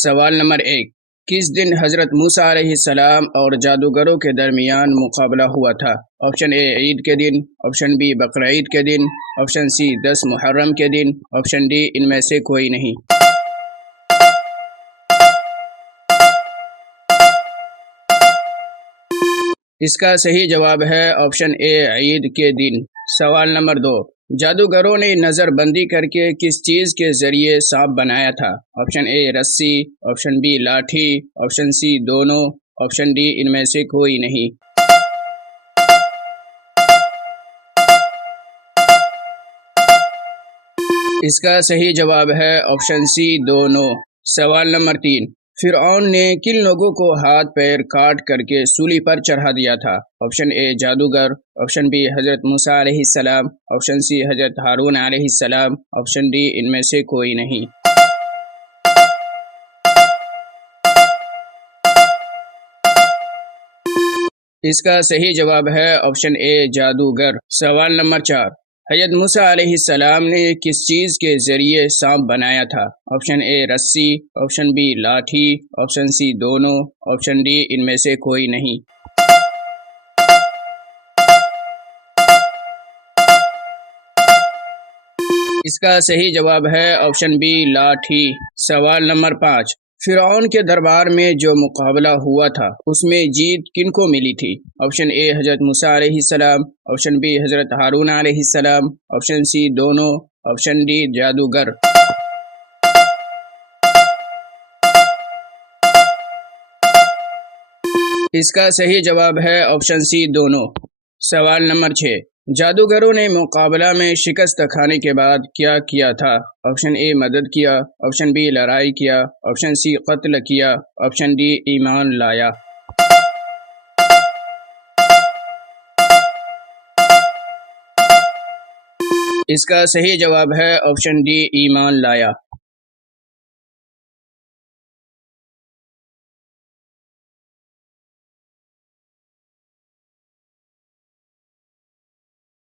سوال نمبر 1، کس دن حضرت موسیٰ علیہ السلام اور جادوگروں کے درمیان مقابلہ ہوا تھا؟ آپشن اے عید کے دن، آپشن بی بقرعید کے دن، آپشن سی 10 محرم کے دن، آپشن ڈی ان میں سے کوئی نہیں۔ اس کا صحیح جواب ہے آپشن اے عید کے دن۔ سوال نمبر 2، جادوگروں نے نظر بندی کر کے کس چیز کے ذریعے سانپ بنایا تھا؟ آپشن اے رسی، آپشن بی لاٹھی، آپشن سی دونوں، آپشن ڈی ان میں سے کوئی نہیں۔ اس کا صحیح جواب ہے آپشن سی دونوں۔ سوال نمبر 3، فرعون نے کن لوگوں کو ہاتھ پیر کاٹ کر کے سولی پر چڑھا دیا تھا؟ آپشن اے جادوگر، آپشن بی حضرت موسیٰ علیہ السلام، آپشن سی حضرت ہارون علیہ السلام، آپشن ڈی ان میں سے کوئی نہیں۔ اس کا صحیح جواب ہے آپشن اے جادوگر۔ سوال نمبر 4، حضرت موسیٰ علیہ السلام نے کس چیز کے ذریعے سانپ بنایا تھا؟ آپشن اے رسی، آپشن بی لاٹھی، آپشن سی دونوں، آپشن ڈی ان میں سے کوئی نہیں۔ اس کا صحیح جواب ہے آپشن بی لاٹھی۔ سوال نمبر 5، فرعون کے دربار میں جو مقابلہ ہوا تھا اس میں جیت کن کو ملی تھی؟ آپشن اے حضرت موسیٰ علیہ السلام، آپشن بی حضرت ہارون علیہ السلام، آپشن سی دونوں، آپشن ڈی جادوگر۔ اس کا صحیح جواب ہے آپشن سی دونوں۔ سوال نمبر 6، جادوگروں نے مقابلہ میں شکست کھانے کے بعد کیا کیا تھا؟ آپشن اے مدد کیا، آپشن بی لڑائی کیا، آپشن سی قتل کیا، آپشن ڈی ایمان لایا۔ اس کا صحیح جواب ہے آپشن ڈی ایمان لایا۔